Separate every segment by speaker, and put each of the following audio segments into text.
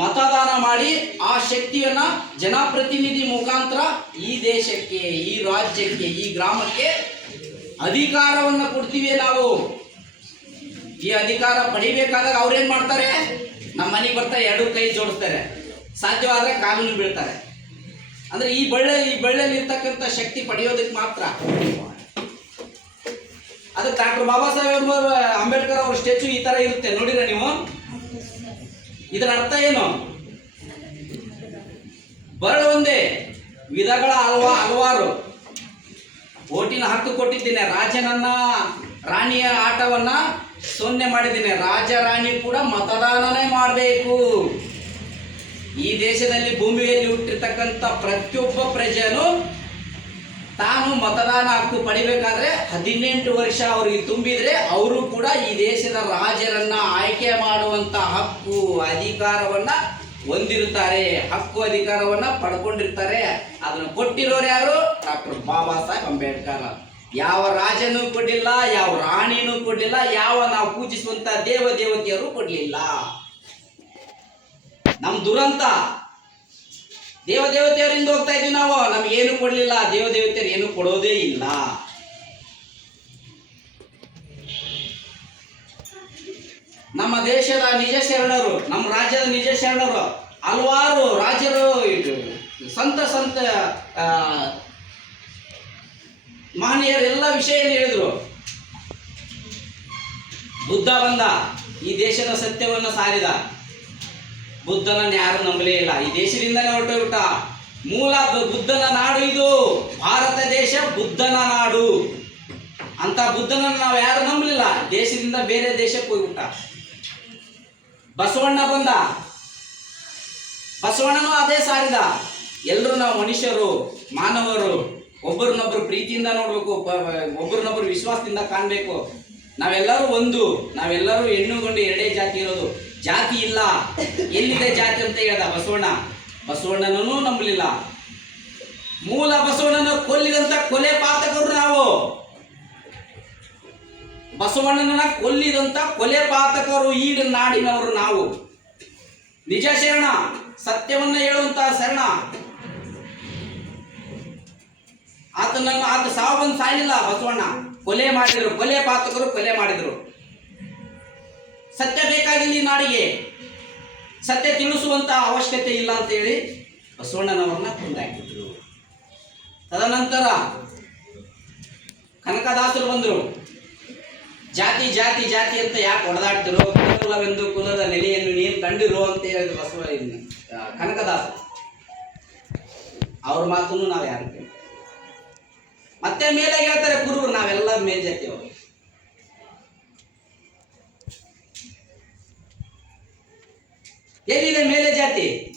Speaker 1: ಮತದಾನ ಮಾಡಿ ಆ ಶಕ್ತಿಯನ್ನ ಜನಪ್ರತಿನಿಧಿ ಮುಖಾಂತರ ಈ ದೇಶಕ್ಕೆ, ಈ ರಾಜ್ಯಕ್ಕೆ, ಈ ಗ್ರಾಮಕ್ಕೆ ಅಧಿಕಾರವನ್ನ ಕೊಡ್ತೀವಿ ನಾವು. ಈ ಅಧಿಕಾರ ಪಡಿಬೇಕಾದಾಗ ಅವ್ರೇನ್ ಮಾಡ್ತಾರೆ? ನಮ್ಮ ಮನೆಗೆ ಬರ್ತಾರೆ, ಎರಡು ಕೈ ಜೋಡಿಸ್ತಾರೆ. ಸಾಧ್ಯವಾದ್ರೆ ಕಾನೂನು ಬೀಳ್ತಾರೆ. ಅಂದ್ರೆ ಈ ಬಳ್ಳೆ, ಈ ಬಳ್ಳಿಯಲ್ಲಿ ಇರ್ತಕ್ಕಂಥ ಶಕ್ತಿ ಪಡೆಯೋದಕ್ಕೆ ಮಾತ್ರ. ಅದಕ್ಕೆ ಡಾಕ್ಟರ್ ಬಾಬಾ ಸಾಹೇಬ್ ಅಂಬೇಡ್ಕರ್ ಅವ್ರ ಸ್ಟ್ಯಾಚು ಈ ತರ ಇರುತ್ತೆ. ನೋಡಿರ ನೀವು? ಇದರ ಅರ್ಥ ಏನು? ಬರಳು ಒಂದೇ, ವಿಧಗಳ ಅಲ್ವಾ ಹಲವಾರು. ಓಟಿನ ಹಕ್ಕು ಕೊಟ್ಟಿದ್ದೇನೆ, ರಾಜನನ್ನ, ರಾಣಿಯ ಆಟವನ್ನ ಸೊನ್ನೆ ಮಾಡಿದ್ದೇನೆ, ರಾಜ ರಾಣಿ ಕೂಡ ಮತದಾನನೇ ಮಾಡಬೇಕು. ಈ ದೇಶದಲ್ಲಿ ಭೂಮಿಯಲ್ಲಿ ಹುಟ್ಟಿರ್ತಕ್ಕಂಥ ಪ್ರತಿಯೊಬ್ಬ ಪ್ರಜೆನು ತಾನು ಮತದಾನ ಹಕ್ಕು ಪಡಿಬೇಕಾದ್ರೆ ಹದಿನೆಂಟು ವರ್ಷ ಅವರಿಗೆ ತುಂಬಿದ್ರೆ ಅವರು ಕೂಡ ಈ ದೇಶದ ರಾಜರನ್ನ ಆಯ್ಕೆ ಮಾಡುವಂತ ಹಕ್ಕು, ಅಧಿಕಾರವನ್ನ ಹೊಂದಿರುತ್ತಾರೆ. ಹಕ್ಕು, ಅಧಿಕಾರವನ್ನ ಪಡ್ಕೊಂಡಿರ್ತಾರೆ. ಅದನ್ನು ಕೊಟ್ಟಿರೋರು ಯಾರು? ಡಾಕ್ಟರ್ ಬಾಬಾ ಸಾಹೇಬ್ ಅಂಬೇಡ್ಕರ್. ಯಾವ ರಾಜನೂ ಕೊಡ್ಲಿಲ್ಲ, ಯಾವ ರಾಣಿನೂ ಕೊಡ್ಲಿಲ್ಲ, ಯಾವ ನಾವು ಪೂಜಿಸುವಂತ ದೇವ ದೇವತೆಯರು ಕೊಡಲಿಲ್ಲ. ನಮ್ ದುರಂತ ದೇವ ದೇವತೆಯರಿಂದ ಹೋಗ್ತಾ ಇದೀವಿ ನಾವು. ನಮ್ಗೆ ಏನು ಕೊಡ್ಲಿಲ್ಲ. ದೇವ ದೇವತೆಯರು ಏನು ಕೊಡೋದೇ ಇಲ್ಲ. ನಮ್ಮ ದೇಶದ ನಿಜ ಶರಣರು, ನಮ್ಮ ರಾಜ್ಯದ ನಿಜ ಶರಣರು, ಹಲವಾರು ರಾಜರು ಸಂತ ಸಂತ ಮಹನೀಯರೆಲ್ಲ ವಿಷಯ ಹೇಳಿದ್ರು? ಬುದ್ಧ ಬಂದ, ಈ ದೇಶದ ಸತ್ಯವನ್ನು ಸಾರಿದ. ಬುದ್ಧನನ್ನು ಯಾರು ನಂಬಲೇ ಇಲ್ಲ. ಈ ದೇಶದಿಂದನೇ ಹೊರಟೋಗ್ಬಿಟ್ಟ. ಮೂಲ ಬುದ್ಧನ ನಾಡು ಇದು. ಭಾರತ ದೇಶ ಬುದ್ಧನ ನಾಡು. ಅಂತ ಬುದ್ಧನನ್ನು ನಾವು ಯಾರು ನಂಬಲಿಲ್ಲ. ದೇಶದಿಂದ ಬೇರೆ ದೇಶಕ್ಕೆ ಹೋಗ್ಬಿಟ್ಟ. ಬಸವಣ್ಣ ಬಂದ. ಬಸವಣ್ಣನೂ ಅದೇ ಸಾರಿದ. ಎಲ್ಲರೂ ನಾವು ಮನುಷ್ಯರು, ಮಾನವರು. ಒಬ್ಬರನ್ನೊಬ್ಬರು ಪ್ರೀತಿಯಿಂದ ನೋಡ್ಬೇಕು ಒಬ್ಬರನ್ನೊಬ್ಬರು ವಿಶ್ವಾಸದಿಂದ ಕಾಣಬೇಕು. ನಾವೆಲ್ಲರೂ ಒಂದು. ನಾವೆಲ್ಲರೂ ಹೆಣ್ಣು ಗಂಡು ಎರಡೇ ಜಾತಿ ಇರೋದು. ಜಾತಿ ಇಲ್ಲ. ಎಲ್ಲಿದೆ ಜಾತಿ ಅಂತ ಹೇಳ್ದ ಬಸವಣ್ಣ. ಬಸವಣ್ಣನೂ ನಂಬಲಿಲ್ಲ. ಮೂಲ ಬಸವಣ್ಣನ ಕೊಲ್ಲಿದಂತ ಕೊಲೆ ಪಾತಕರು ನಾವು. ಬಸವಣ್ಣನ ಕೊಲ್ಲಿದಂತ ಕೊಲೆ ಪಾತಕರು ಈಡ ನಾಡಿನವರು ನಾವು. ನಿಜ ಶರಣ, ಸತ್ಯವನ್ನ ಹೇಳುವಂತ ಶರಣ. ಆತನನ್ನು, ಆತ ಸಾವು ಬಂದು ಸಾಯಲಿಲ್ಲ ಬಸವಣ್ಣ. ಕೊಲೆ ಮಾಡಿದ್ರು, ಕೊಲೆ ಪಾತಕರು ಕೊಲೆ ಮಾಡಿದ್ರು. ಸತ್ಯ ಬೇಕಾಗಿಲ್ಲ ನಾಡಿಗೆ. ಸತ್ಯ ತಿಳಿಸುವಂಥ ಅವಶ್ಯಕತೆ ಇಲ್ಲ ಅಂತ ಹೇಳಿ ಬಸವಣ್ಣನವರನ್ನ ಕೊಂದಾಕಿದ್ರು. ತದನಂತರ ಕನಕದಾಸರು ಬಂದರು. ಜಾತಿ ಜಾತಿ ಜಾತಿ ಅಂತ ಯಾಕೆ ಹೊಡೆದಾಡ್ತಿರೋ ಕುಲವೆಂದು ಕುಲದ ನೆಲೆಯನ್ನು ನೀನು ಕಂಡಿರು ಅಂತ ಹೇಳಿದ್ರು ಬಸವ ಕನಕದಾಸ ಅವ್ರ ಮಾತನ್ನು ನಾವು ಯಾರು ಮತ್ತೆ ಮೇಲೆ ಹೇಳ್ತಾರೆ ಕುರುಬರು ನಾವೆಲ್ಲ ಮೇಲ್ಜಾತಿ ಎಲ್ಲಿದೆ ಮೇಲೆ ಜಾತಿ?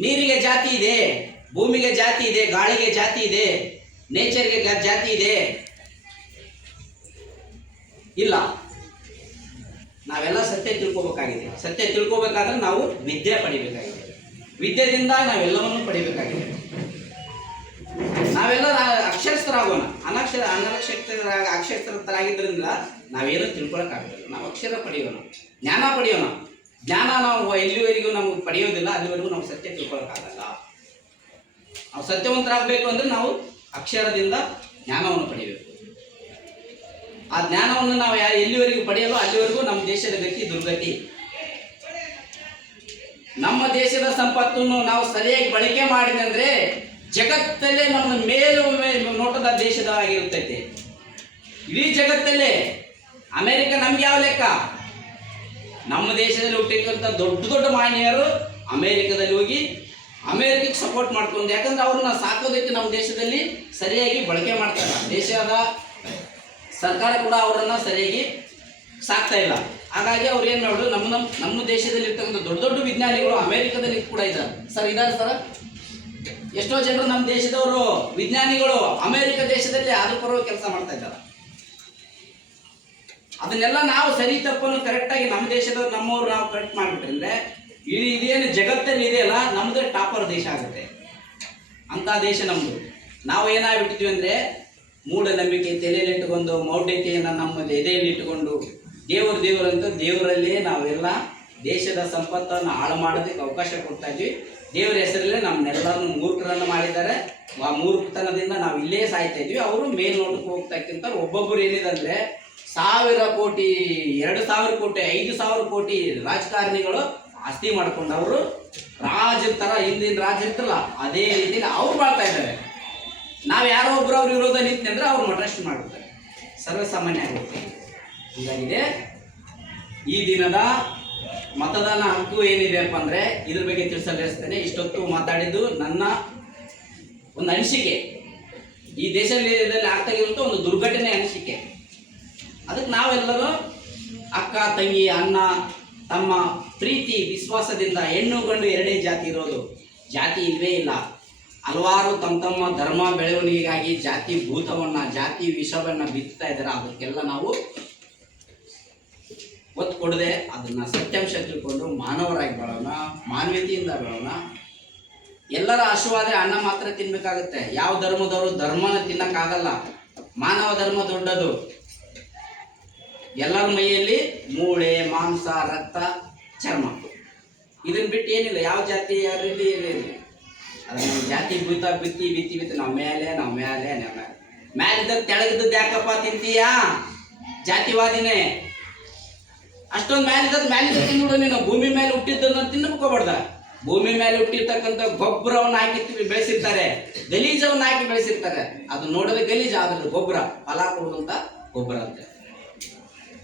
Speaker 1: ನೀರಿಗೆ ಜಾತಿ ಇದೆ, ಭೂಮಿಗೆ ಜಾತಿ ಇದೆ, ಗಾಳಿಗೆ ಜಾತಿ ಇದೆ ನೇಚರ್ಗೆ ಜಾತಿ ಇದೆ. ಇಲ್ಲ. ನಾವೆಲ್ಲ ಸತ್ಯ ತಿಳ್ಕೊಬೇಕಾಗಿದೆ. ಸತ್ಯ ತಿಳ್ಕೊಬೇಕಾದ್ರೆ ನಾವು ವಿದ್ಯೆ ಪಡಿಬೇಕಾಗಿದೆ. ವಿದ್ಯೆದಿಂದ ನಾವೆಲ್ಲವನ್ನು ಪಡಿಬೇಕಾಗಿದೆ. ನಾವೆಲ್ಲ ಅಕ್ಷರಸ್ಥರಾಗೋಣ. ಅನಕ್ಷರ ಅನಕ್ಷರ ಅಕ್ಷರಸ್ಥರಾಗಿದ್ದರಿಂದ ನಾವೇನು ತಿಳ್ಕೊಳಕ್ಕಾಗಲ್ಲ ನಾವು ಅಕ್ಷರ ಪಡೆಯೋಣ. ಜ್ಞಾನ ಪಡೆಯೋಣ. ಜ್ಞಾನ ನಾವು ಎಲ್ಲಿವರೆಗೂ ನಮಗೆ ಪಡೆಯೋದಿಲ್ಲ, ಅಲ್ಲಿವರೆಗೂ ನಾವು ಸತ್ಯ ತಿಳ್ಕೊಳಕ್ಕಾಗಲ್ಲ. ನಾವು ಸತ್ಯವಂತರಾಗಬೇಕು ಅಂದ್ರೆ ನಾವು ಅಕ್ಷರದಿಂದ ಜ್ಞಾನವನ್ನು ಪಡೆಯಬೇಕು. ಆ ಜ್ಞಾನವನ್ನು ನಾವು ಯಾರು ಎಲ್ಲಿವರೆಗೂ ಪಡೆಯಲು ಅಲ್ಲಿವರೆಗೂ ನಮ್ಮ ದೇಶದ ಗತಿ ದುರ್ಗತಿ. ನಮ್ಮ ದೇಶದ ಸಂಪತ್ತನ್ನು ನಾವು ಸರಿಯಾಗಿ ಬಳಕೆ ಮಾಡಿದಂದ್ರೆ ಜಗತ್ತಲ್ಲೇ ನಮ್ಮ ಮೇಲು ನೋಟದ ದೇಶದ ಆಗಿರುತ್ತೈತೆ ಇಡೀ ಜಗತ್ತಲ್ಲೇ. ಅಮೆರಿಕ ನಮ್ಗೆ ಯಾವ ಲೆಕ್ಕ? ನಮ್ಮ ದೇಶದಲ್ಲಿ ಹುಟ್ಟಿರ್ತಕ್ಕಂಥ ದೊಡ್ಡ ದೊಡ್ಡ ಮಾನ್ಯರು ಅಮೇರಿಕದಲ್ಲಿ ಹೋಗಿ ಅಮೇರಿಕಕ್ಕೆ ಸಪೋರ್ಟ್ ಮಾಡ್ಕೊಂಡು, ಯಾಕಂದ್ರೆ ಅವ್ರನ್ನ ಸಾಕೋದಕ್ಕೆ ನಮ್ಮ ದೇಶದಲ್ಲಿ ಸರಿಯಾಗಿ ಬಳಕೆ ಮಾಡ್ತಾರೆ. ದೇಶದ ಸರ್ಕಾರ ಕೂಡ ಅವರನ್ನ ಸರಿಯಾಗಿ ಸಾಕ್ತಾ ಇಲ್ಲ. ಹಾಗಾಗಿ ಅವ್ರು ಏನು ಮಾಡೋದು ನಮ್ಮ ನಮ್ಮ ನಮ್ಮ ದೇಶದಲ್ಲಿ ಇರ್ತಕ್ಕಂಥ ದೊಡ್ಡ ದೊಡ್ಡ ವಿಜ್ಞಾನಿಗಳು ಅಮೇರಿಕದಲ್ಲಿ ಕೂಡ ಇದ್ದಾರೆ. ಸರ್ ಇದ್ದಾರೆ ಸರ್? ಎಷ್ಟೋ ಜನರು ನಮ್ಮ ದೇಶದವರು ವಿಜ್ಞಾನಿಗಳು ಅಮೇರಿಕ ದೇಶದಲ್ಲಿ ಆದ ಪರವಾಗಿ ಕೆಲಸ ಮಾಡ್ತಾ ಇದ್ದಾರೆ. ಅದನ್ನೆಲ್ಲ ನಾವು ಸರಿ ತಪ್ಪನ್ನು ಕರೆಕ್ಟಾಗಿ ನಮ್ಮ ದೇಶದ ನಮ್ಮವ್ರು ನಾವು ಕರೆಕ್ಟ್ ಮಾಡಿಬಿಟ್ರೆ ಈ ಇದೇನು ಜಗತ್ತಲ್ಲಿ ಇದೆಯಲ್ಲ ನಮ್ಮದು ಟಾಪರ್ ದೇಶ ಆಗುತ್ತೆ. ಅಂತ ದೇಶ ನಮ್ಮದು ನಾವು ಏನಾಗ್ಬಿಟ್ಟಿದ್ವಿ ಅಂದರೆ ಮೂಢನಂಬಿಕೆ ತಲೆಯಲ್ಲಿ ಇಟ್ಟುಕೊಂಡು ಮೌಢ್ಯತೆಯನ್ನು ನಮ್ಮ ಎದೆಯಲ್ಲಿ ಇಟ್ಟುಕೊಂಡು, ದೇವರು ದೇವರು ಅಂತ ದೇವರಲ್ಲೇ ನಾವೆಲ್ಲ ದೇಶದ ಸಂಪತ್ತನ್ನು ಹಾಳು ಮಾಡೋದಕ್ಕೆ ಅವಕಾಶ ಕೊಡ್ತಾ ಇದ್ವಿ. ದೇವರ ಹೆಸರಲ್ಲೇ ನಮ್ಮನ್ನೆಲ್ಲರನ್ನು ಮೂರ್ಖರನ್ನು ಮಾಡಿದ್ದಾರೆ. ಆ ಮೂರ್ಖತನದಿಂದ ನಾವು ಇಲ್ಲೇ ಸಾಯ್ತಾ ಇದ್ವಿ. ಅವರು ಮೇಲ್ನೋಟಕ್ಕೆ ಹೋಗ್ತಾ ಇರ್ತಿಂತ ಒಬ್ಬೊಬ್ಬರು ಏನಿದೆ ಅಂದ್ರೆ ಸಾವಿರ ಕೋಟಿ, ಎರಡು ಸಾವಿರ ಕೋಟಿ, ಐದು ಸಾವಿರ ಕೋಟಿ ರಾಜಕಾರಣಿಗಳು ಆಸ್ತಿ ಮಾಡ್ಕೊಂಡವರು. ರಾಜರ ಥರ ಹಿಂದಿನ ರಾಜ ಇರ್ತಲ್ಲ ಅದೇ ರೀತಿಯಲ್ಲಿ ಅವ್ರು ಮಾಡ್ತಾ ಇದ್ದಾರೆ. ನಾವು ಯಾರೋ ಒಬ್ರು ಅವ್ರ ವಿರೋಧ ನಿಂತೆ ಅಂದ್ರೆ ಅವ್ರು ಮಟ್ರೆಸ್ಟ್ ಮಾಡ್ತಾರೆ ಸರ್ವಸಾಮಾನ್ಯ ಆಗುತ್ತೆ ಹೀಗಾಗಿದೆ. ಈ ದಿನದ ಮತದಾನ ಹಕ್ಕು ಏನಿದೆಯಪ್ಪ ಅಂದ್ರೆ ಇದ್ರ ಬಗ್ಗೆ ತಿಳಿಸಲಿಸ್ತೇನೆ. ಇಷ್ಟೊತ್ತು ಮಾತಾಡಿದ್ದು ನನ್ನ ಒಂದು ಅನಿಸಿಕೆ. ಈ ದೇಶದಲ್ಲಿ ಆಗ್ತಾ ಇರುವಂಥ ಒಂದು ದುರ್ಘಟನೆ ಅನಿಸಿಕೆ. ಅದಕ್ಕೆ ನಾವೆಲ್ಲರೂ ಅಕ್ಕ, ತಂಗಿ, ಅಣ್ಣ, ತಮ್ಮ ಪ್ರೀತಿ, ವಿಶ್ವಾಸದಿಂದ ಹೆಣ್ಣು ಗಂಡು ಎರಡೇ ಜಾತಿ ಇರೋದು. ಜಾತಿ ಇಲ್ವೇ ಇಲ್ಲ. ಹಲವಾರು ತಮ್ಮ ತಮ್ಮ ಧರ್ಮ ಬೆಳವಣಿಗೆಗಾಗಿ ಜಾತಿ ಭೂತವನ್ನ, ಜಾತಿ ವಿಷವನ್ನು ಬಿತ್ತಾ ಇದ್ದಾರೆ. ಅದಕ್ಕೆಲ್ಲ ನಾವು ಒತ್ತು ಕೊಡದೆ ಅದನ್ನ ಸತ್ಯಾಂಶ ತಿಳ್ಕೊಂಡು ಮಾನವರಾಗಿ ಬೆಳೋಣ ಮಾನವೀಯತೆಯಿಂದ ಬೆಳೋಣ. ಎಲ್ಲರ ಆಶೀರ್ವಾದ ಅನ್ನ ಮಾತ್ರ ತಿನ್ಬೇಕಾಗುತ್ತೆ. ಯಾವ ಧರ್ಮದವರು ಧರ್ಮನ ತಿನ್ನಕ್ಕಾಗಲ್ಲ. ಮಾನವ ಧರ್ಮ ದೊಡ್ಡದು. ಎಲ್ಲರ ಮೈಯಲ್ಲಿ ಮೂಳೆ, ಮಾಂಸ, ರಕ್ತ, ಚರ್ಮ. ಇದನ್ನ ಬಿಟ್ಟು ಏನಿಲ್ಲ, ಯಾವ ಜಾತಿ, ಯಾವ ರೀತಿ ಏನಿಲ್ಲ. ಜಾತಿ ಬಿತ್ತ ಬಿತ್ತಿ ಬಿತ್ತಿ ಬಿತ್ತಿ ನಮ್ಮ ಮೇಲೆ ನಮ್ಮ ಮೇಲೆ ನಮ್ಮ ಮೇಲೆ ಮ್ಯಾಲಿದ್ದ ತೆಳಗಿದ್ದದ್ದು ಯಾಕಪ್ಪ ತಿಂತೀಯಾ? ಜಾತಿವಾದಿನೇ. ಅಷ್ಟೊಂದು ಮ್ಯಾಲಿದ್ದದ್ದು ಮ್ಯಾಲಿದ್ದ ತಿಂದು ನೀನು. ಭೂಮಿ ಮೇಲೆ ಹುಟ್ಟಿದ್ದನ್ನು ತಿನ್ನಬೇಕೋಬಾರ್ದ. ಭೂಮಿ ಮೇಲೆ ಹುಟ್ಟಿರ್ತಕ್ಕಂಥ ಗೊಬ್ಬರವನ್ನು ಹಾಕಿ ಬೆಳೆಸಿರ್ತಾರೆ. ಗಲೀಜವನ್ನು ಹಾಕಿ ಬೆಳೆಸಿರ್ತಾರೆ. ಅದು ನೋಡೋದು ಗಲೀಜು ಆದ್ರೆ ಗೊಬ್ಬರ. ಫಲ ಕೊಡುವಂತ ಗೊಬ್ಬರ ಅಂತ.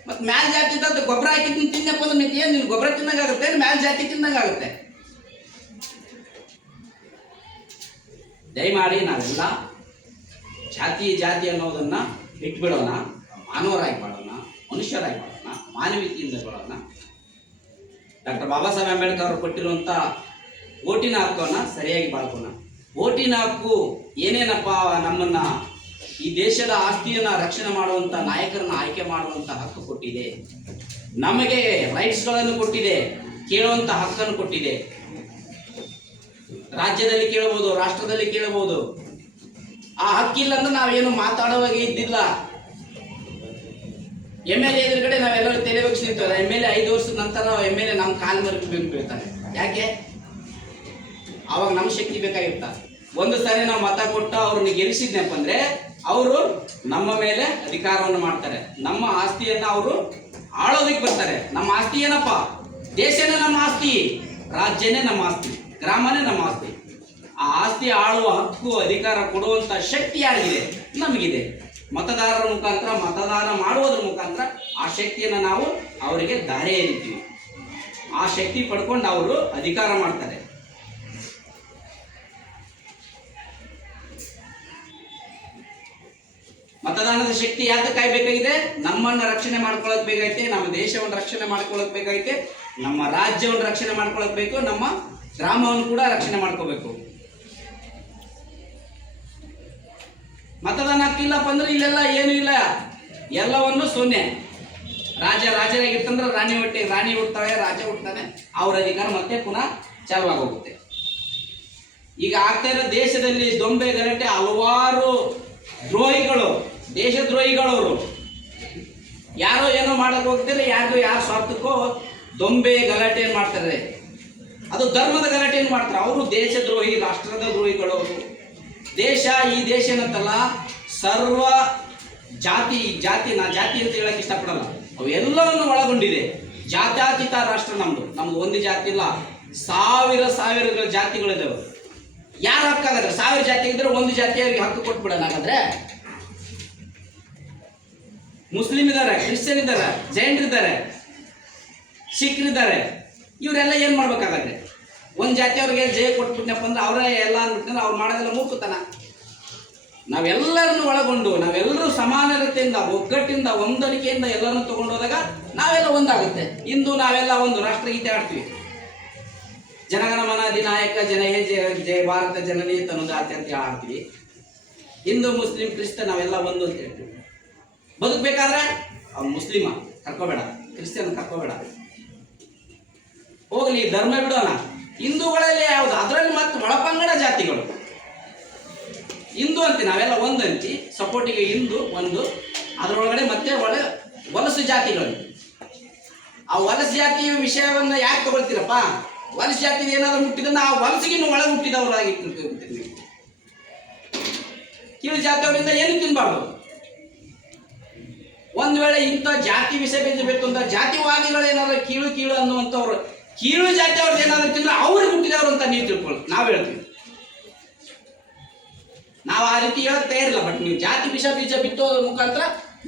Speaker 1: ಮತ್ತೆ ಮ್ಯಾಲ್ ಜಾತಿ ಇದ್ದದ್ದು ಗೊಬ್ಬರ ಹಾಕಿ ತಿನ್ ತಿನ್ನಪ್ಪ ಅಂದ್ರೆ ನಿಂಗೆ ಏನು ನೀನು ಗೊಬ್ಬರ ತಿನ್ನಂಗಾಗುತ್ತೆ ಮ್ಯಾಲ್ ಜಾತಿ ತಿನ್ನಂಗಾಗುತ್ತೆ ದಯಮಾಡಿ ನಾವೆಲ್ಲ ಜಾತಿ ಜಾತಿ ಅನ್ನೋದನ್ನು ಬಿಟ್ಬಿಡೋಣ. ಮಾನವರಾಗಿ ಬಾಳೋಣ, ಮನುಷ್ಯರಾಗಿ ಬಾಳೋಣ, ಮಾನವೀಯತೆಯಿಂದ ಬಾಳೋಣ. ಡಾಕ್ಟರ್ ಬಾಬಾ ಸಾಹೇಬ್ ಅಂಬೇಡ್ಕರ್ ಅವರು ಕೊಟ್ಟಿರುವಂಥ ಓಟಿನ ಹಕ್ಕನ್ನು ಸರಿಯಾಗಿ ಬಾಳ್ಕೋಣ ಓಟಿನ ಹಕ್ಕು ಏನೇನಪ್ಪ ನಮ್ಮನ್ನ ಈ ದೇಶದ ಆಸ್ತಿಯನ್ನ ರಕ್ಷಣೆ ಮಾಡುವಂತ ನಾಯಕರನ್ನ ಆಯ್ಕೆ ಮಾಡುವಂತ ಹಕ್ಕು ಕೊಟ್ಟಿದೆ. ನಮಗೆ ರೈಟ್ಸ್ಗಳನ್ನು ಕೊಟ್ಟಿದೆ, ಕೇಳುವಂತ ಹಕ್ಕನ್ನು ಕೊಟ್ಟಿದೆ. ರಾಜ್ಯದಲ್ಲಿ ಕೇಳಬಹುದು, ರಾಷ್ಟ್ರದಲ್ಲಿ ಕೇಳಬಹುದು. ಆ ಹಕ್ಕಿಲ್ಲ ಅಂದ್ರೆ ನಾವೇನು ಮಾತಾಡುವಾಗೆ ಇದ್ದಿಲ್ಲ. ಎಂ ಎಲ್ ಎ ಎದುರುಗಡೆ ನಾವೆಲ್ಲರೂ ತಲೆ ಬಗ್ಸಿ ನಿಂತೇವೆ ಎಂ ಎಲ್ ಎ ಐದು ವರ್ಷದ ನಂತರ ಎಂ ಎಲ್ ಎ ನಮ್ಮ ಕಾಲು ಬೀಳ್ತಾರೆ. ಯಾಕೆ? ಅವಾಗ ನಮ್ಮ ಶಕ್ತಿ ಬೇಕಾಗಿರ್ತಾರೆ ಒಂದು ಸಾರಿ ನಾವು ಮತ ಕೊಟ್ಟು ಅವ್ರನ್ನ ಗೆಲ್ಲಿಸಿದ್ನಪ್ಪ ಅಂದ್ರೆ ಅವರು ನಮ್ಮ ಮೇಲೆ ಅಧಿಕಾರವನ್ನು ಮಾಡ್ತಾರೆ. ನಮ್ಮ ಆಸ್ತಿಯನ್ನ ಅವರು ಆಳೋದಕ್ಕೆ ಬರ್ತಾರೆ. ನಮ್ಮ ಆಸ್ತಿ ಏನಪ್ಪ? ದೇಶನೇ ನಮ್ಮ ಆಸ್ತಿ, ರಾಜ್ಯನೇ ನಮ್ಮ ಆಸ್ತಿ, ಗ್ರಾಮನೇ ನಮ್ಮ ಆಸ್ತಿ. ಆ ಆಸ್ತಿ ಆಳುವ ಹಕ್ಕು, ಅಧಿಕಾರ ಕೊಡುವಂತ ಶಕ್ತಿ ಯಾರಿಗಿದೆ? ನಮಗಿದೆ. ಮತದಾರರ ಮುಖಾಂತರ, ಮತದಾನ ಮಾಡುವುದರ ಮುಖಾಂತರ ಆ ಶಕ್ತಿಯನ್ನು ನಾವು ಅವರಿಗೆ ದಾರೆ ಎರಿತೀವಿ. ಆ ಶಕ್ತಿ ಪಡ್ಕೊಂಡು ಅವರು ಅಧಿಕಾರ ಮಾಡ್ತಾರೆ. ಮತದಾನದ ಶಕ್ತಿ ಯಾಕೆ ಕಾಯ್ಬೇಕಾಗಿದೆ ನಮ್ಮನ್ನ ರಕ್ಷಣೆ ಮಾಡ್ಕೊಳ್ಳೋಕೆ ಬೇಕೈತೆ ನಮ್ಮ ದೇಶವನ್ನು ರಕ್ಷಣೆ ಮಾಡ್ಕೊಳ್ಳೋಕೆ ಬೇಕೈತೆ ನಮ್ಮ ರಾಜ್ಯವನ್ನು ರಕ್ಷಣೆ ಮಾಡ್ಕೊಳ್ಳೋಕೆ ಬೇಕು, ನಮ್ಮ ಗ್ರಾಮವನ್ನು ಕೂಡ ರಕ್ಷಣೆ ಮಾಡ್ಕೋಬೇಕು. ಮತದಾನ ಹಕ್ಕಿಲ್ಲಪ್ಪ ಅಂದ್ರೆ ಇಲ್ಲೆಲ್ಲ ಏನೂ ಇಲ್ಲ. ಎಲ್ಲವನ್ನು ಶೂನ್ಯ ರಾಜ ರಾಜರಾಗಿತ್ತಂದ್ರೆ ರಾಣಿ ಹೊಟ್ಟೆ, ರಾಣಿ ಹುಡ್ತಾಳೆ ರಾಜ ಹುಡ್ತಾನೆ ಅವ್ರ ಅಧಿಕಾರ ಮತ್ತೆ ಪುನಃ ಚಾಲುವಾಗೋಗುತ್ತೆ. ಈಗ ಆಗ್ತಾ ಇರೋ ದೇಶದಲ್ಲಿ ದೊಂಬೆ ಗಲಾಟೆ ಹಲವಾರು ದ್ರೋಹಿಗಳು ದೇಶ ದ್ರೋಹಿಗಳವರು ಯಾರೋ ಏನೋ ಮಾಡಕ್ ಹೋಗ್ತಿಲ್ಲ ಯಾರಿಗೋ ಯಾರ ಸ್ವಾರ್ಥಕ್ಕೋ ದೊಂಬೆ ಗಲಾಟೆ ಮಾಡ್ತಾರೆ. ಅದು ಧರ್ಮದ ಗಲಾಟೆಯನ್ನು ಮಾಡ್ತಾರೆ. ಅವರು ದೇಶದ್ರೋಹಿ, ರಾಷ್ಟ್ರದ ದ್ರೋಹಿಗಳು ಅವರು ದೇಶ ಈ ದೇಶ ಏನಂತಲ್ಲ, ಸರ್ವ ಜಾತಿ ಜಾತಿ, ನಾ ಜಾತಿ ಅಂತ ಹೇಳಕ್ ಇಷ್ಟಪಡಲ್ಲ. ಅವೆಲ್ಲವನ್ನು ಒಳಗೊಂಡಿದೆ. ಜಾತ್ಯಾತೀತ ರಾಷ್ಟ್ರ ನಮ್ದು. ನಮ್ದು ಒಂದು ಜಾತಿ ಇಲ್ಲ. ಸಾವಿರ ಸಾವಿರ ಜಾತಿಗಳಿದ್ದಾವೆ ಯಾರು ಹಕ್ಕಾಗದ್ರೆ ಸಾವಿರ ಜಾತಿ ಇದ್ರೆ ಒಂದು ಜಾತಿಯವರಿಗೆ ಹಕ್ಕು ಕೊಟ್ಬಿಡೋಣ ಹಾಗಾದ್ರೆ? ಮುಸ್ಲಿಂ ಇದ್ದಾರೆ ಕ್ರಿಶ್ಚಿಯನ್ ಇದ್ದಾರೆ ಜೈನರಿದ್ದಾರೆ ಸಿಖ್ರಿದ್ದಾರೆ ಇವರೆಲ್ಲ ಏನು ಮಾಡ್ಬೇಕಾಗತ್ತೆ? ಒಂದು ಜಾತಿಯವ್ರಿಗೆ ಜಯ ಕೊಟ್ಬಿಟ್ನಪ್ಪ ಅಂದ್ರೆ ಅವರೇ ಎಲ್ಲ ಅಂದ್ಬಿಟ್ಟು ಅವ್ರು ಮಾಡೋದೆಲ್ಲ ಮೂಕುತನ ನಾವೆಲ್ಲರನ್ನು ಒಳಗೊಂಡು, ನಾವೆಲ್ಲರೂ ಸಮಾನತೆಯಿಂದ, ಒಗ್ಗಟ್ಟಿಂದ, ಹೊಂದಾಣಿಕೆಯಿಂದ ಎಲ್ಲರನ್ನು ತಗೊಂಡು ಹೋದಾಗ ನಾವೆಲ್ಲ ಒಂದಾಗುತ್ತೆ. ಇಂದು ನಾವೆಲ್ಲ ಒಂದು ರಾಷ್ಟ್ರಗೀತೆ ಆಡ್ತೀವಿ ಜನಗಣಮನ ಅಧಿನಾಯಕ, ಜನ ಹೇ ಜಯ ಜಯ ಭಾರತ ಜನನಿ ಜಾತಿ ಅಂತ ಆಡ್ತೀವಿ ಹಿಂದೂ, ಮುಸ್ಲಿಂ, ಕ್ರಿಸ್ತ, ನಾವೆಲ್ಲ ಒಂದು ಅಂತ ಹೇಳ್ತೀವಿ. ಬದುಕಬೇಕಾದ್ರೆ ಅವ್ನು ಮುಸ್ಲಿಮ ಕರ್ಕೋಬೇಡ, ಕ್ರಿಶ್ಚಿಯನ್ ಕರ್ಕೋಬೇಡ. ಹೋಗಲಿ ಧರ್ಮ ಬಿಡೋಣ. ಹಿಂದೂಗಳಲ್ಲಿ ಯಾವುದು? ಅದರಲ್ಲಿ ಮತ್ತೆ ಒಳಪಂಗಡ ಜಾತಿಗಳು. ಹಿಂದೂ ಅಂತೀವಿ ನಾವೆಲ್ಲ ಒಂದು ಅಂತಿ. ಸಪೋರ್ಟಿಗೆ ಹಿಂದೂ ಒಂದು, ಅದರೊಳಗಡೆ ಮತ್ತೆ ಒಳ, ವಲಸು ಜಾತಿಗಳು. ಆ ವಲಸು ಜಾತಿಯ ವಿಷಯವನ್ನ ಯಾಕೆ ತಗೊಳ್ತೀರಪ್ಪ? ವಲಸು ಜಾತಿ ಏನಾದರೂ ಮುಟ್ಟಿದ್ರೆ ಆ ವಲಸಿಗಿನ್ನು ಒಳಗೆ ಹುಟ್ಟಿದವರಾಗಿ ತಿಳ್ಕೊಳ್ತೀರಿ ನೀವು. ಕೀಳು ಜಾತಿಯವರಿಂದ ಏನು ತಿನ್ಬಾರ್ದು? ಒಂದ್ ವೇಳೆ ಇಂಥ ಜಾತಿ ವಿಷ ಬಿತ್ತು ಅಂತ ಜಾತಿವಾದಿಗಳು ಏನಾದ್ರು ಕೀಳು ಕೀಳು ಅನ್ನುವಂಥವ್ರು, ಕೀಳು ಜಾತಿಯವ್ರದ್ದು ಏನಾದ್ರು ತಿಂದ್ರೆ ಅವ್ರಿಗೆ ಹುಟ್ಟಿದವರು ಅಂತ ನೀವು ತಿಳ್ಕೊಳ್ಳಿ. ನಾವು ಹೇಳ್ತೀವಿ. ನಾವು ಆ ರೀತಿ ಹೇಳ್ತಾ ಇರಲ್ಲ ಬಟ್ ನೀವು ಜಾತಿ ವಿಷ ಬೀಜ ಬಿತ್ತೋದ್ರ ಮುಖಾಂತರ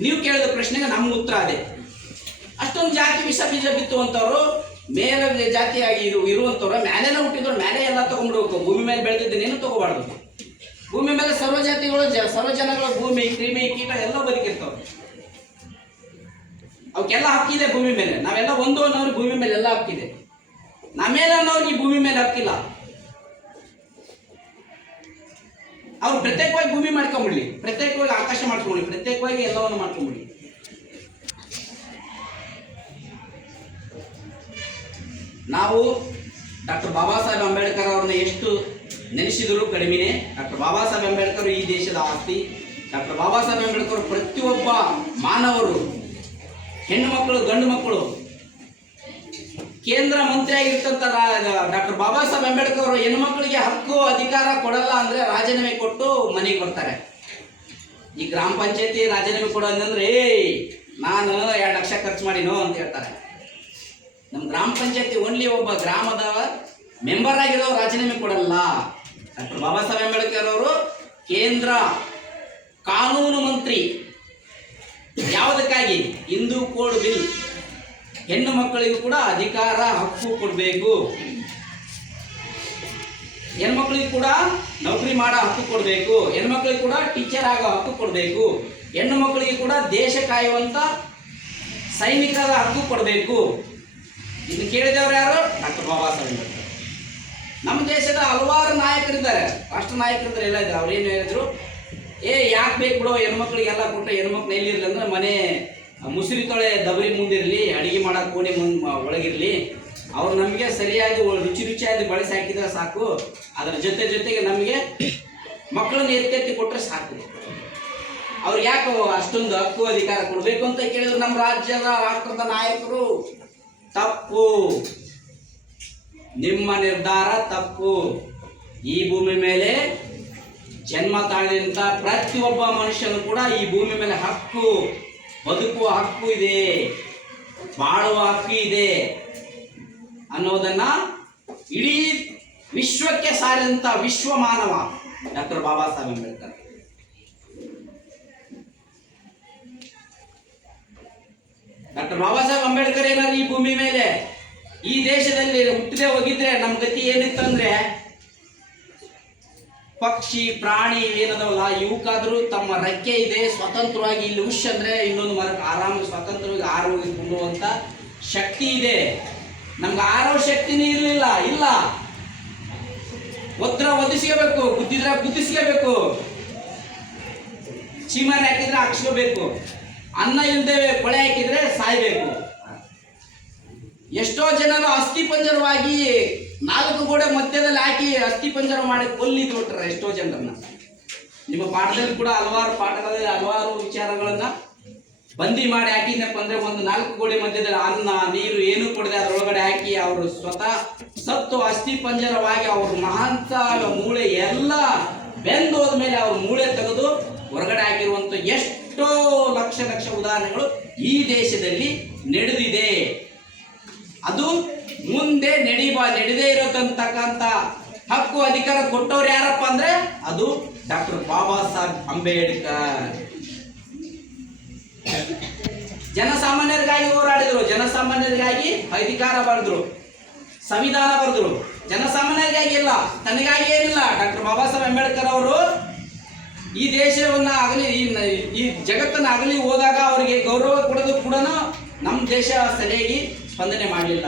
Speaker 1: ನೀವು ಕೇಳಿದ ಪ್ರಶ್ನೆಗೆ ನಮ್ಮ ಉತ್ತರ ಅದೇ. ಅಷ್ಟೊಂದು ಜಾತಿ ವಿಷ ಬೀಜ ಬಿತ್ತುವಂಥವ್ರು ಮೇಲೆ ಜಾತಿಯಾಗಿ ಇರು ಇರುವಂಥವ್ರು, ಮ್ಯಾಲೆಲ್ಲ ಹುಟ್ಟಿದ್ರು ಮ್ಯಾಲೆ ಎಲ್ಲ ತಗೊಂಡ್ಬಿಡ್ಬೇಕು ಭೂಮಿ ಮೇಲೆ ಬೆಳೆದಿದ್ದೇನೇನು ತಗೋಬಾರ್ದು. ಭೂಮಿ ಮೇಲೆ ಸರ್ವ ಜಾತಿಗಳು ಸರ್ವ ಜನಗಳ ಭೂಮಿ, ಕ್ರಿಮಿ ಕೀಟ ಎಲ್ಲ ಬದುಕಿರ್ತವೆ. ಅವಕ್ಕೆಲ್ಲ ಹಕ್ಕಿದೆ ಭೂಮಿ ಮೇಲೆ. ನಾವೆಲ್ಲ ಒಂದು ಅನ್ನೋರು ಭೂಮಿ ಮೇಲೆ ಎಲ್ಲ ಹಕ್ಕಿದೆ. ನಮ್ಮೇಲೆ ಅನ್ನೋರಿಗೆ ಭೂಮಿ ಮೇಲೆ ಹಕ್ಕಿಲ್ಲ. ಅವ್ರು ಪ್ರತ್ಯೇಕವಾಗಿ ಭೂಮಿ ಮಾಡ್ಕೊಂಬಿಡ್ಲಿ. ಪ್ರತ್ಯೇಕವಾಗಿ ಆಕಾಶ ಮಾಡ್ಕೊಂಬಿಡ್ಲಿ. ಪ್ರತ್ಯೇಕವಾಗಿ ಎಲ್ಲವನ್ನು ಮಾಡ್ಕೊಂಬಿಡ್ಲಿ. ನಾವು ಡಾಕ್ಟರ್ ಬಾಬಾ ಸಾಹೇಬ್ ಅಂಬೇಡ್ಕರ್ ಅವ್ರನ್ನ ಎಷ್ಟು ನೆನೆಸಿದರೂ ಕಡಿಮೆ ಡಾಕ್ಟರ್ ಬಾಬಾ ಸಾಹೇಬ್ ಅಂಬೇಡ್ಕರ್ ಈ ದೇಶದ ಆಸ್ತಿ. ಡಾಕ್ಟರ್ ಬಾಬಾ ಸಾಹೇಬ್ ಅಂಬೇಡ್ಕರ್ ಪ್ರತಿಯೊಬ್ಬ ಮಾನವರು ಹೆಣ್ಣು ಮಕ್ಕಳು, ಗಂಡು ಮಕ್ಕಳು. ಕೇಂದ್ರ ಮಂತ್ರಿ ಆಗಿರ್ತಂತ ಡಾಕ್ಟರ್ ಬಾಬಾ ಸಾಹೇಬ್ ಅಂಬೇಡ್ಕರ್ ಅವರು ಮಕ್ಕಳಿಗೆ ಹಕ್ಕು, ಅಧಿಕಾರ ಕೊಡಲ್ಲ ಅಂದ್ರೆ ರಾಜೀನಾಮೆ ಕೊಟ್ಟು ಮನೆಗೆ ಬರ್ತಾರೆ. ಈ ಗ್ರಾಮ ಪಂಚಾಯತಿ ರಾಜೀನಾಮೆ ಕೊಡೋದಂದ್ರೆ ಏಯ್, ನಾನು ಎರಡು ಲಕ್ಷ ಖರ್ಚು ಮಾಡಿನೋ ಅಂತ ಹೇಳ್ತಾರೆ. ನಮ್ಮ ಗ್ರಾಮ ಪಂಚಾಯತಿ ಓನ್ಲಿ ಒಬ್ಬ ಗ್ರಾಮದ ಮೆಂಬರ್ ಆಗಿರೋ ರಾಜೀನಾಮೆ ಕೊಡಲ್ಲ. ಡಾಕ್ಟರ್ ಬಾಬಾ ಸಾಹೇಬ್ ಅಂಬೇಡ್ಕರ್ ಅವರು ಕೇಂದ್ರ ಕಾನೂನು ಮಂತ್ರಿ. ಯಾವುದಕ್ಕಾಗಿ? Hindu code bill. ಹೆಣ್ಣು ಮಕ್ಕಳಿಗೂ ಕೂಡ ಅಧಿಕಾರ, ಹಕ್ಕು ಕೊಡಬೇಕು. ಹೆಣ್ಮಕ್ಳಿಗೆ ಕೂಡ ನೌಕರಿ ಮಾಡೋ ಹಕ್ಕು ಕೊಡಬೇಕು. ಹೆಣ್ಮಕ್ಳಿಗೆ ಕೂಡ ಟೀಚರ್ ಆಗೋ ಹಕ್ಕು ಕೊಡಬೇಕು. ಹೆಣ್ಣು ಮಕ್ಕಳಿಗೆ ಕೂಡ ದೇಶ ಕಾಯುವಂಥ ಸೈನಿಕರ ಹಕ್ಕು ಕೊಡಬೇಕು. ಇದು ಕೇಳಿದವರು ಯಾರು? ಡಾಕ್ಟರ್ ಬಾಬಾ ಸಾಹೇಬ್ ನಮ್ಮ ದೇಶದ ಹಲವಾರು ನಾಯಕರಿದ್ದಾರೆ. ರಾಷ್ಟ್ರ ನಾಯಕರಿದ್ದಾರೆ ಎಲ್ಲ ಇದ್ದಾರೆ. ಅವ್ರು ಏನು ಹೇಳಿದ್ರು? ಏ, ಯಾಕೆ ಬೇಕು ಬಿಡೋ, ಹೆಣ್ಮಕ್ಳಿಗೆಲ್ಲ ಕೊಟ್ಟರೆ ಹೆಣ್ಮಕ್ಳು ಎಲ್ಲಿರಲಿ ಅಂದ್ರೆ ಮನೆ ಮುಸುರಿ ತೊಳೆ ದಬರಿ ಮುಂದಿರಲಿ, ಅಡುಗೆ ಮಾಡೋ ಕೋಣೆ ಮುಂದೆ ಒಳಗಿರಲಿ. ಅವ್ರು ನಮಗೆ ಸರಿಯಾಗಿ ರುಚಿ ರುಚಿಯಾಗಿ ಬಳಸಿ ಹಾಕಿದ್ರೆ ಸಾಕು. ಅದರ ಜೊತೆ ಜೊತೆಗೆ ನಮಗೆ ಮಕ್ಕಳನ್ನ ಎತ್ತೆತ್ತಿ ಕೊಟ್ಟರೆ ಸಾಕು. ಅವ್ರು ಯಾಕೆ ಅಷ್ಟೊಂದು ಹಕ್ಕು ಅಧಿಕಾರ ಕೊಡಬೇಕು ಅಂತ ಕೇಳಿದ್ರು ನಮ್ಮ ರಾಜ್ಯದ ರಾಷ್ಟ್ರದ ನಾಯಕರು. ತಪ್ಪು. ನಿಮ್ಮ ನಿರ್ಧಾರ ತಪ್ಪು. ಈ ಭೂಮಿ ಮೇಲೆ ಜನ್ಮ ತಾಳಿದಂತ ಪ್ರತಿಯೊಬ್ಬ ಮನುಷ್ಯನು ಕೂಡ ಈ ಭೂಮಿ ಮೇಲೆ ಹಕ್ಕು, ಬದುಕುವ ಹಕ್ಕು ಇದೆ, ಬಾಳುವ ಹಕ್ಕು ಇದೆ ಅನ್ನೋದನ್ನ ಇಡೀ ವಿಶ್ವಕ್ಕೆ ಸಾರಿದಂತ ವಿಶ್ವ ಮಾನವ ಡಾಕ್ಟರ್ ಬಾಬಾ ಸಾಹೇಬ್ ಅಂಬೇಡ್ಕರ್. ಡಾಕ್ಟರ್ ಬಾಬಾ ಸಾಹೇಬ್ ಅಂಬೇಡ್ಕರ್ ಏನಾದ್ರು ಈ ಭೂಮಿ ಮೇಲೆ ಈ ದೇಶದಲ್ಲಿ ಹುಟ್ಟದೆ ಹೋಗಿದ್ರೆ ನಮ್ಮ ಗತಿ ಏನಿತ್ತಂದ್ರೆ ಪಕ್ಷಿ, ಪ್ರಾಣಿ ಏನದವಲ್ಲ ಇವಕ್ಕಾದ್ರೂ ತಮ್ಮ ರೆಕ್ಕೆ ಇದೆ, ಸ್ವತಂತ್ರವಾಗಿ ಇಲ್ಲಿ ಉಷ್ ಅಂದ್ರೆ ಇನ್ನೊಂದು ಮರಕ್ಕೆ ಆರಾಮಾಗಿ ಸ್ವತಂತ್ರವಾಗಿ ಆರೋಗ್ಯ ಕೊಂಡುವಂತ ಶಕ್ತಿ ಇದೆ. ನಮ್ಗೆ ಆರೋ ಶಕ್ತಿನೇ ಇರಲಿಲ್ಲ, ಇಲ್ಲ. ಒದ್ರ ಒದಿಸ್ಕೋಬೇಕು, ಗುದ್ದಿದ್ರೆ ಗುದ್ದಿಸ್ಕೋಬೇಕು. ಚೀಮಾರಿ ಹಾಕಿದ್ರೆ ಹಾಕ್ಸ್ಕೋಬೇಕು. ಅನ್ನ ಇಲ್ಲದೆ ಕೊಳೆ ಹಾಕಿದ್ರೆ ಸಾಯ್ಬೇಕು. ಎಷ್ಟೋ ಜನರು ಅಸ್ಥಿ ಪಂಜರವಾಗಿ ನಾಲ್ಕು ಗೋಡೆ ಮಧ್ಯದಲ್ಲಿ ಹಾಕಿ ಅಸ್ಥಿ ಪಂಜರ ಮಾಡಿ ಕೊಲ್ಲಿದ್ದು ಬಿಟ್ರೆ ಎಷ್ಟೋ ಜನರನ್ನ. ನಿಮ್ಮ ಪಾಠದಲ್ಲಿ ಕೂಡ ಹಲವಾರು ಪಾಠಗಳಲ್ಲಿ ಹಲವಾರು ವಿಚಾರಗಳನ್ನ ಬಂದಿ ಮಾಡಿ ಹಾಕಿದ್ನಪ್ಪ ಅಂದ್ರೆ ಒಂದು ನಾಲ್ಕು ಗೋಡೆ ಮಧ್ಯದಲ್ಲಿ ಅನ್ನ, ನೀರು ಏನು ಕೊಡದೆ ಅದರೊಳಗಡೆ ಹಾಕಿ ಅವರು ಸ್ವತಃ ಸತ್ತು ಅಸ್ಥಿ ಪಂಜರವಾಗಿ ಅವ್ರ ಮಹಾಂತ ಮೂಳೆ ಎಲ್ಲ ಬೆಂದು ಹೋದ್ಮೇಲೆ ಅವ್ರ ಮೂಳೆ ತೆಗೆದು ಹೊರಗಡೆ ಹಾಕಿರುವಂತ ಎಷ್ಟೋ ಲಕ್ಷ ಲಕ್ಷ ಉದಾಹರಣೆಗಳು ಈ ದೇಶದಲ್ಲಿ ನಡೆದಿದೆ. ಅದು ಮುಂದೆ ನಡೀಬಾ, ನಡೆದೇ ಇರತಕ್ಕಂತ ಹಕ್ಕು, ಅಧಿಕಾರ ಕೊಟ್ಟವ್ರು ಯಾರಪ್ಪ ಅಂದ್ರೆ ಅದು ಡಾಕ್ಟರ್ ಬಾಬಾ ಸಾಹೇಬ್ ಅಂಬೇಡ್ಕರ್. ಜನಸಾಮಾನ್ಯರಿಗಾಗಿ ಹೋರಾಡಿದ್ರು, ಜನಸಾಮಾನ್ಯರಿಗಾಗಿ ಅಧಿಕಾರ ಬರೆದ್ರು, ಸಂವಿಧಾನ ಬರೆದ್ರು. ಜನಸಾಮಾನ್ಯರಿಗಾಗಿ ಇಲ್ಲ, ತನಗಾಗಿ ಏನಿಲ್ಲ, ಡಾಕ್ಟರ್ ಬಾಬಾ ಸಾಹೇಬ್ ಅಂಬೇಡ್ಕರ್ ಅವರು ಈ ದೇಶವನ್ನ ಆಗಲಿ, ಈ ಜಗತ್ತನ್ನ ಆಗಲಿ ಹೋದಾಗ ಅವರಿಗೆ ಗೌರವ ಕೊಡೋದು ಕೂಡ ನಮ್ಮ ದೇಶ ಸರಿಯಾಗಿ ಸ್ಪಂದನೆ ಮಾಡಲಿಲ್ಲ.